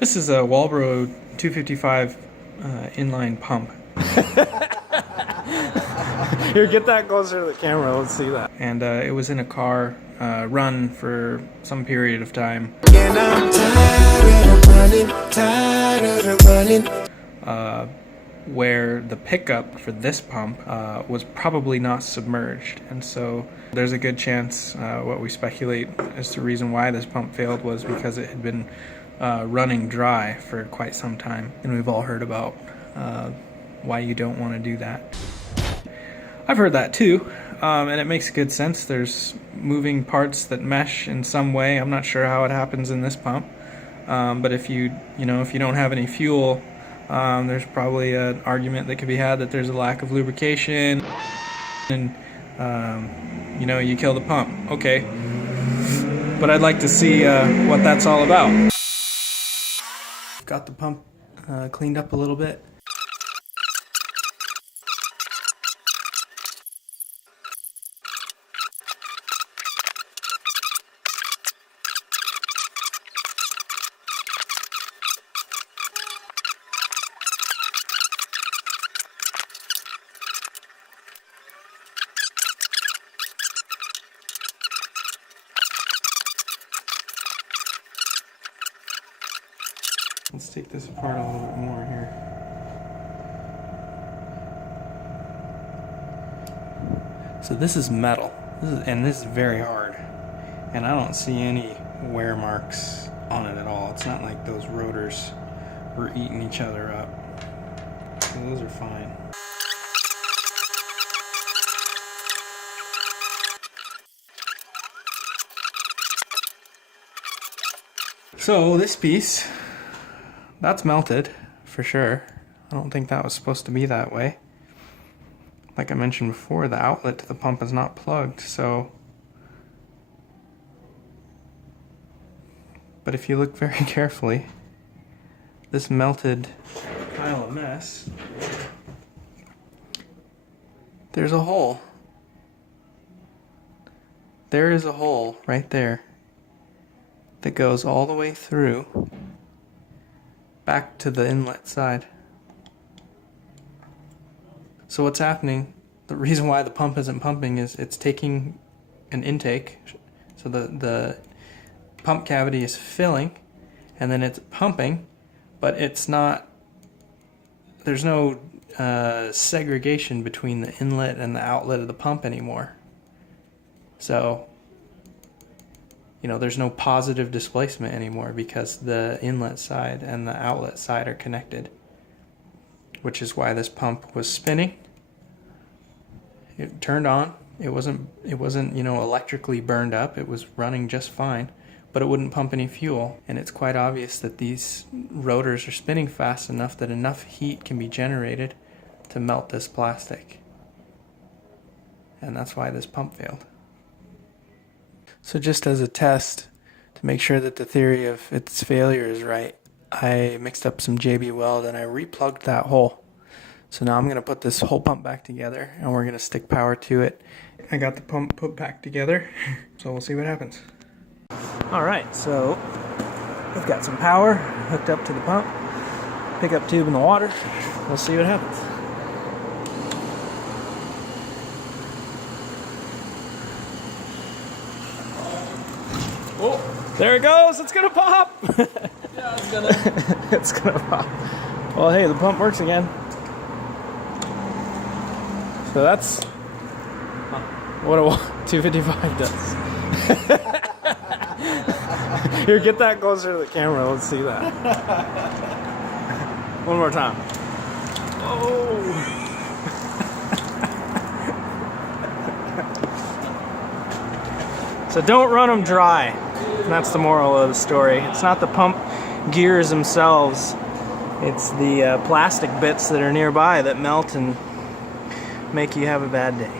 This is a Walbro 255 inline pump. Here, get that closer to the camera. Let's see that. And it was in a car run for some period of time. And I'm tired of running. Where the pickup for this pump was probably not submerged, and so there's a good chance what we speculate as the reason why this pump failed was because it had been running dry for quite some time, and we've all heard about why you don't want to do that. I've heard that too, and it makes good sense. There's moving parts that mesh in some way. I'm not sure how it happens in this pump, but if you don't have any fuel, there's probably an argument that could be had that there's a lack of lubrication, and you kill the pump. Okay, but I'd like to see what that's all about. Got the pump cleaned up a little bit. Let's take this apart a little bit more here. So this is metal, this is very hard, and I don't see any wear marks on it at all. It's not like those rotors were eating each other up. So those are fine. So this piece, that's melted for sure. I don't think that was supposed to be that way. Like I mentioned before, the outlet to the pump is not plugged, so. But if you look very carefully, this melted pile of mess, there's a hole. There is a hole right there that goes all the way through back to the inlet side. So what's happening, the reason why the pump isn't pumping is it's taking an intake, so the pump cavity is filling and then it's pumping, but it's not, there's no segregation between the inlet and the outlet of the pump anymore. So there's no positive displacement anymore because the inlet side and the outlet side are connected, which is why this pump was spinning. It turned on. It wasn't electrically burned up. It was running just fine, but it wouldn't pump any fuel. And it's quite obvious that these rotors are spinning fast enough that enough heat can be generated to melt this plastic. And that's why this pump failed. So just as a test, to make sure that the theory of its failure is right, I mixed up some JB Weld and I replugged that hole. So now I'm going to put this whole pump back together and we're going to stick power to it. I got the pump put back together, so we'll see what happens. Alright, so we've got some power hooked up to the pump, pickup tube in the water. We'll see what happens. Oh, there it goes! It's gonna pop! Yeah, it's gonna. It's gonna pop. Well, hey, the pump works again. So that's what a 255 does. Here, get that closer to the camera. Let's see that. One more time. Oh! So don't run them dry. That's the moral of the story. It's not the pump gears themselves. It's the plastic bits that are nearby that melt and make you have a bad day.